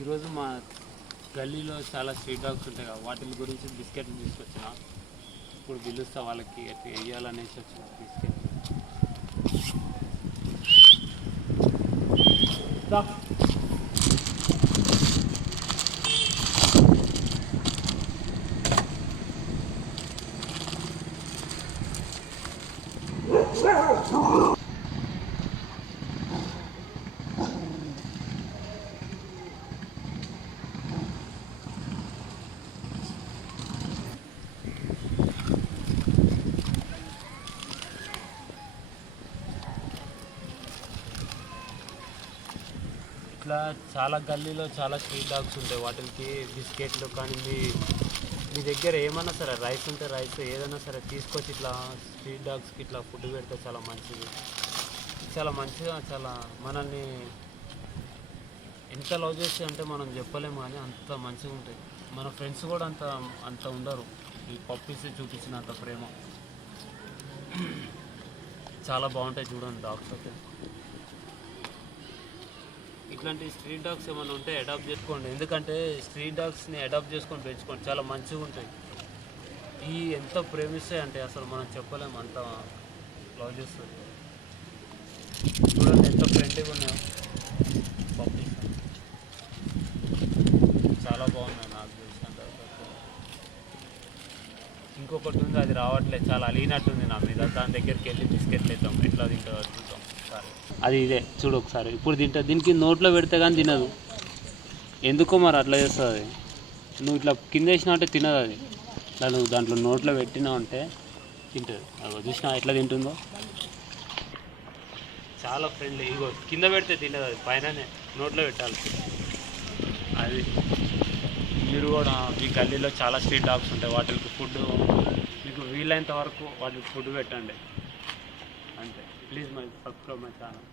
ఈరోజు మా గల్లీలో చాలా స్ట్రీట్ డాగ్స్ ఉంటాయి కదా, వాటి గురించి బిస్కెట్లు తీసుకొచ్చిన. ఇప్పుడు పిలుస్తా వాళ్ళకి ఎట్లా వేయాలనేసి వచ్చిన బిస్కెట్. ఇట్లా చాలా గల్లీలో చాలా స్ట్రీట్ డాగ్స్ ఉంటాయి, వాటికి బిస్కెట్లు కానీ మీ దగ్గర ఏమన్నా సరే రైస్ ఉంటే రైస్ ఏదైనా సరే తీసుకొచ్చి ఇట్లా స్ట్రీట్ డాగ్స్కి ఇట్లా ఫుడ్ పెడితే చాలా మంచిది. చాలా మంచిగా చాలా మనల్ని ఎంత లవ్ చేస్తే అంటే మనం చెప్పలేము, కానీ అంత మంచిగా ఉంటాయి. మన ఫ్రెండ్స్ కూడా అంత ఉండరు ఈ పప్పీస్ చూపించినంత ప్రేమ. చాలా బాగుంటాయి చూడండి డాగ్స్ అయితే. ఇట్లాంటి స్ట్రీట్ డాగ్స్ ఏమైనా ఉంటే అడాప్ట్ చేసుకోండి, ఎందుకంటే స్ట్రీట్ డాగ్స్ని అడాప్ట్ చేసుకొని పెంచుకోండి, చాలా మంచిగా ఉంటాయి. ఎంత ప్రేమిస్తాయి అంటే అసలు మనం చెప్పలేము, అంత లవ్ చేస్తుంది. చూడండి ఎంత ఫ్రెండ్లీగా ఉన్నాయో పప్పీస్, చాలా బాగున్నాయి నాకు తెలిసినంత. ఇంకొకటి ఉంది, అది రావట్లేదు, చాలా అలిగినట్టుంది నా మీద. దాని దగ్గరికి వెళ్ళి బిస్కెట్లు ఇద్దాం, ఎట్లా తింటుందో చూద్దాం ఒకసారి. అది ఇదే చూడు ఒకసారి, ఇప్పుడు తింటా. దీనికి నోట్లో పెడితే కానీ తినదు, ఎందుకో మరి అట్లా చేస్తుంది. నువ్వు ఇట్లా కింద వేసినా అంటే తినదు అది, ఇట్లా నువ్వు దాంట్లో నోట్లో పెట్టినావు అంటే తింటుంది. అది చూసినా ఎట్లా తింటుందో, చాలా ఫ్రెండ్లీ. ఇగో కింద పెడితే తినదు, అది పైననే నోట్లో పెట్టాలి. అది మీరు కూడా మీ గల్లీలో చాలా స్ట్రీట్ డాగ్స్ ఉంటాయి, వాటికి ఫుడ్ మీకు వీలైనంత వరకు వాటికి ఫుడ్ పెట్టండి అంతే. Please my subscribe my channel.